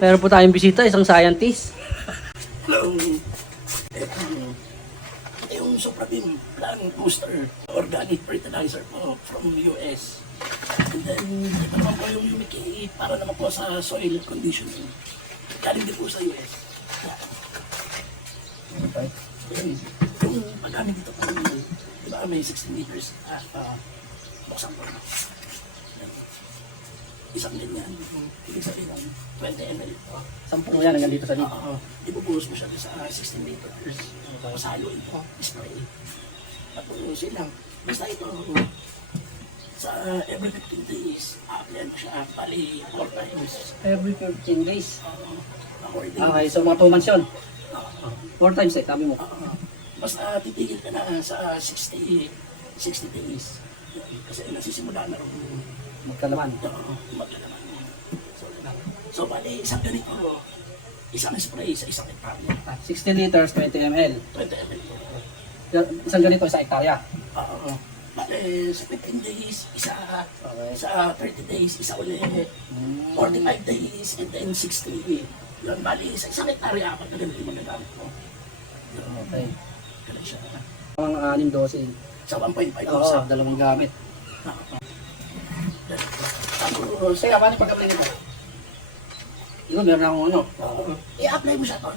Meron po tayong bisita, isang scientist. Hello. Ito yung Suprabim Plant Booster Organic Fertilizer po from US. And then, ito naman po yung Humicate para naman po sa soil conditioning. Galing din po sa US. Okay. Yung paggamit dito po, di ba may 16 liters at buksan po. Isang ganyan. Ibig sabihin ng 20 ml. Sampung mo yan, hanggang dito sa dito. Ibubuhos mo siya sa 16 liters. Tapos haluin mo, spray. Tapos yun lang. Basta ito, sa every 15 days, apply mo siya, bali 4 times. Every 15 days. According. Okay, so mga 2 months yun. 4 times eh, sabi mo. Basta titigil ka na sa 60 days. Kasi nasisimula na rin Magkalaman. maglalaman. So, bali, isang ganito, isang spray sa isang hektarya. 60 liters, 20 ml. 20 ml po. Isang ganito, isang hektarya. Bali, sa 15 days, isa. Okay. Sa 30 days, isa ulit. 45 days, and then 60. Yun, bali, sa isang hektarya, apat na ganito yung magagamit ko. Okay. Ganun siya. Mga 6 dosin. Sa 1.5 Oo, sa dalawang gamit. tapos, Kaya, paano pag-apply nito? Yun, meron akong ano. i-apply mo siya to,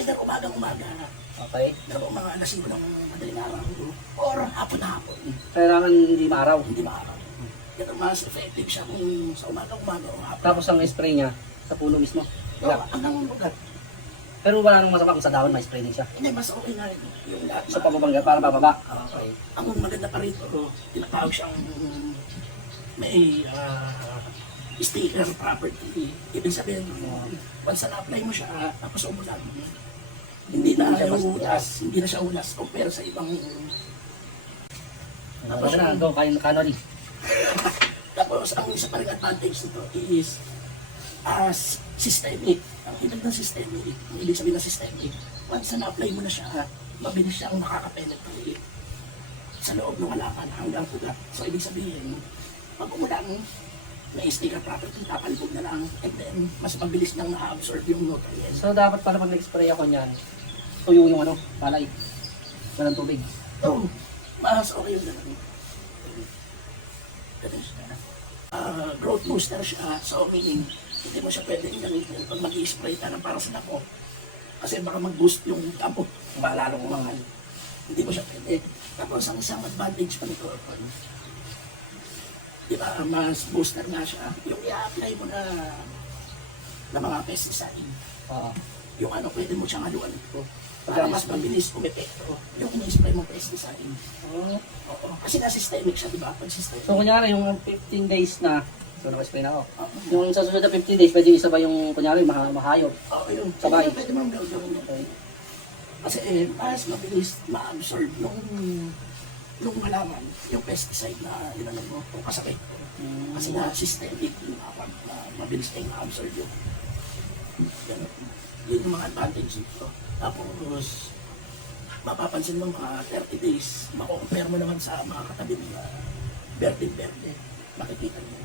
either umaga. Okay. Pero mga alas 5 ng madaling araw, or hapon na hapon. Kailangan hindi maaraw. Hindi maaraw. Ito mas effective siya kung sa umaga o hapon. Tapos ang spray niya, sa puno mismo. Oo, hanggang ugat. Pero wala nang masama kung sa dahon, may spray din siya. Hindi, mas okay na rin yung lahat. So, pababangga, para bababa. Okay. Ang maganda pa rito, tinatawag siyang may sticker property. Ibig sabihin, once na-apply mo siya, tapos umulan, hindi na siya ulas, hindi na siya ulas compare sa ibang Tapos na, doon kayo canary. tapos ang isa pa rin advantage nito is systemic. Ang ibig ng systemic, ang ibig sabihin ng systemic, once na-apply mo na siya, mabilis siyang nakaka-penetrate sa loob ng halaman hanggang ugat. So ibig sabihin, pag umulan, may sticker property, tapalibog na lang, and then mas mabilis nang na-absorb yung nutrients. So, dapat pala pag nag-spray ako niyan, tuyo yung ano, palay. Walang tubig. So, mas okay yung ganun. Ganun siya. Growth booster siya, so meaning, hindi mo siya pwedeng gamitin pag mag-i-spray ka ng para sa damo. Kasi baka mag-boost yung damo, malalong umangal. Hindi mo siya pwede. Tapos ang isang advantage pa nito, di ba, mas booster nga siya. Yung i-apply mo na mga pesticide, yung ano, pwede mo siyang haluan ito. Para mas mabilis umepekto yung ini-spray mong pesticide. Oo. Kasi na-systemic siya, di ba? Pag systemic. So, kunyari, yung 15 days na, so naka-spray na ako. Yung sa susunod na 15 days, pwede isa ba yung, kunyari, mahayop? Oo, yun. Sabay. Pwede mo gawin. Okay. Kasi mas mabilis ma-absorb nung halaman, yung pesticide na inano mo, o kasakit. Kasi na-systemic, mabilis kayong ma-absorb yun. Yun yung mga advantage nito. Tapos, mapapansin mo mga 30 days, mako-compare mo naman sa mga katabi ng berde-berde. Makikita mo.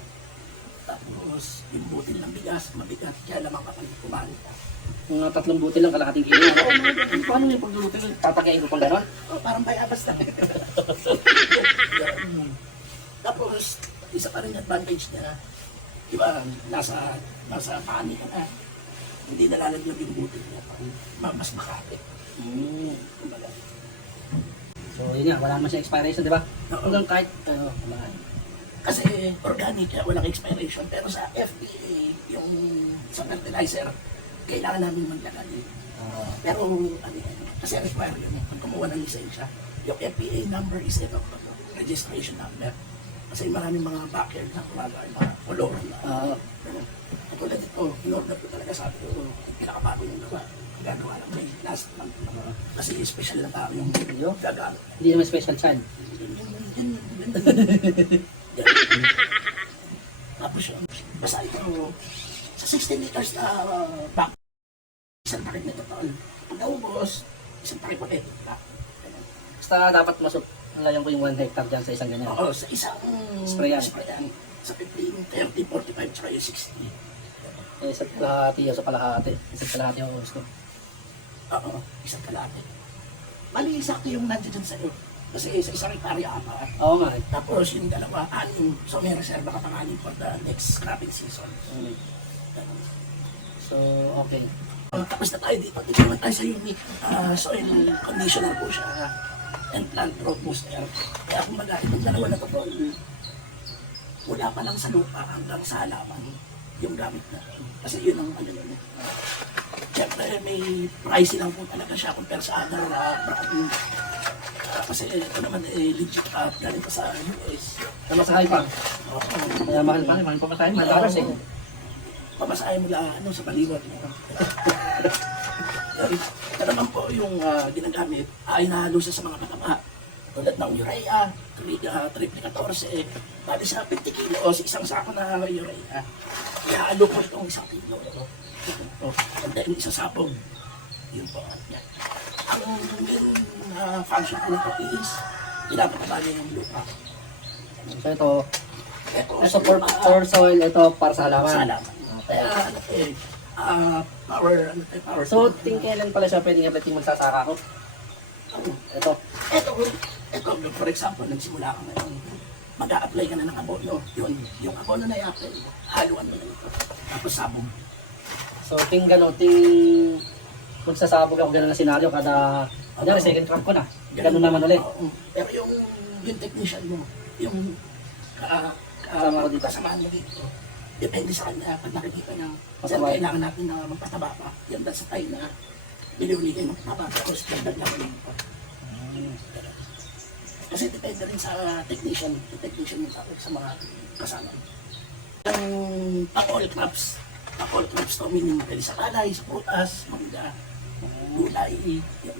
Tapos, yung butil ng bigas, mabigat, kaya lamang kapag kumali ka. Mga 3 butil lang, kalahating kilo. Paano yung pagluluto? Tatagayin ko pang gano'n? Parang bayabas na. Tapos, isa pa rin yung advantage niya, di ba, nasa paani ka na. Hindi nalalaglag yung butil niya. Mas makapit. So, yun nga, wala naman siya expiration, di ba? Hanggang kahit, Kasi organic, kaya walang expiration. Pero sa FDA, yung sa fertilizer, kailangan namin maglagay. Pero, kasi require yun. Pag kumuha ng lisensya, yung FDA number is ito, registration number. Kasi maraming mga backyard na kumagay na color na. Katulad ito, in-order ko talaga, sabi ko, pinakabago yung gawa. Gagawa lang may last month. Kasi special lang tao yung gagamit. Hindi naman special child. Tapos yun, basta ito, sa 16 liters na back, isang takip na total. Pag naubos, isang takip ulit. Basta dapat layan ko yung 1 hectare dyan sa isang ganyan. Oo, sa isang Sprayan. Sa 15, 30, 45, tsaka yung 60. Isa't kalahati o sa kalahati. Isa't kalahati ang oras ko. Oo, isang kalate. Mali, sakto yung nandiyan dyan sa'yo. Kasi sa isang hektarya ka. Oo nga eh. Tapos yung dalawa, 6. So may reserva ka pang 6 for the next cropping season. Mm. So, okay. Tapos na tayo dito. Dito naman tayo sa unique soil conditioner po siya. And plant growth booster. Kaya kung baga, itong dalawa na to, wala pa lang sa lupa hanggang sa halaman yung gamit na. Kasi yun ang ano yun. Siyempre, may pricey lang po talaga siya compare sa other brand. Kasi ito naman legit galing pa sa US. Namasahay pa. Oo. Kaya mahal pa rin. Mahal pa masahay. Mahal pa rin. Pamasahe mula sa baliwan. Ito naman po yung ginagamit ay nahalo siya sa mga pataba. Tulad ng urea, triple 14, bali sa 50 kilos, isang sako na urea. Ihalo ko itong 1 kilo. And then isang sapong. Yun po. Ang main function ko nito is, pinapataba niya yung lupa. So ito, Ito, ito for soil, ito para sa halaman. sa halaman. Kaya power. So, kailan pala siya pwedeng i-apply magsasaka ko? Ito. Ito, for example, nagsimula ka ngayon, mag-a-apply ka na ng abono. Yung abono na i-apply, haluan mo na ito. Tapos sabong. So, magsasabog ako ganun na senaryo kada, kunyari second crop ko na. Ganun naman ulit. Oo. Pero yung technician mo, yung Kasama ko dito. kasama niya dito, depende sa kanya pag nakikita niya, sir, Pataba. kailangan natin na magpataba pa. Yan dahil sa time na binuli kayo magpataba, tapos dagdag na ulit pa. Kasi depende rin sa technician yung sa mga kasama. Yung pang-all crops to, meaning pwede sa palay, sa prutas, mangga, gulay, yun.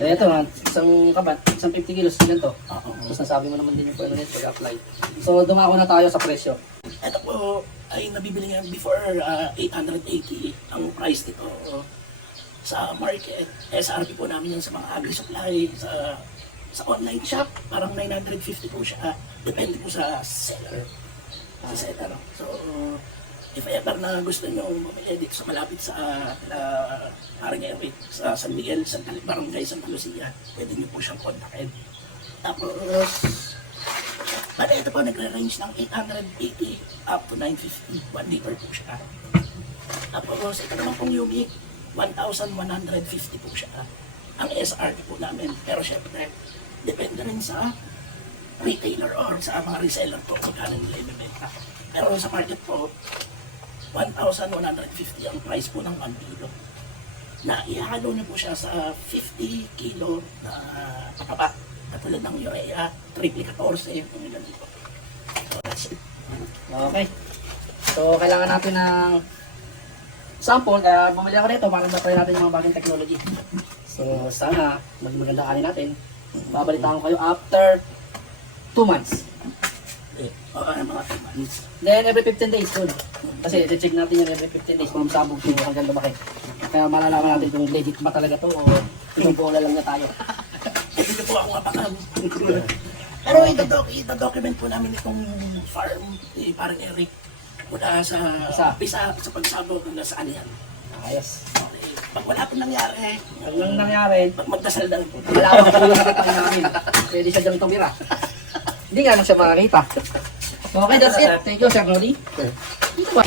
Eh, ito nga, isang 50 kilos ganito. Oo. Tapos nasabi mo naman din yung pwede nito pag-apply. So, dumako na tayo sa presyo. Ito po ay nabibili ngayon before 880 ang price nito sa market. SRP po namin yan sa mga agri-supply, sa online shop, parang 950 po siya. Depende po sa seller. So, if ever na gusto nyo mamili dito sa malapit sa parang Eric, sa San Miguel, Barangay Santa Lucia, pwede nyo po siyang kontakin. Tapos, bali ito po nagre-range ng 880 up to 950, 1 liter po siya. Tapos, ito naman pong unique, 1,150 po siya. Ang SRP po namin, pero syempre, depende rin sa retailer or sa mga reseller po kung kano nila ibibenta. Pero sa market po, 1,150 ang price po ng 1 kilo. Na ihalo niyo po siya sa 50 kilo na pataba. Katulad ng urea, triple 14, yung ganito. So that's it. Okay. So, kailangan natin ng sample. Kaya bumili ako nito para matry natin yung mga bagong technology. So, sana maganda kanin natin. Babalitaan ko kayo after 2 months. Mga 2 months. Then, every 15 days doon. Kasi, check natin yun every 15 days kung sabog ko hanggang lumaki. Kaya malalaman natin kung legit ba talaga to o itong bola lang na tayo. Hindi ko po ako mapakam. Pero ito-document po namin itong farm ni parang Eric mula sa pagsabog hanggang sa ano yan. Ayos. Okay. Pag wala pong nangyari, Ang lang nangyari, pag magdasal na rin po. wala akong tulong na tayo namin. Pwede siya dyan tumira. Hindi nga lang siya makakita. Okay, that's it. Thank you, Sir Rolly. Dito ba?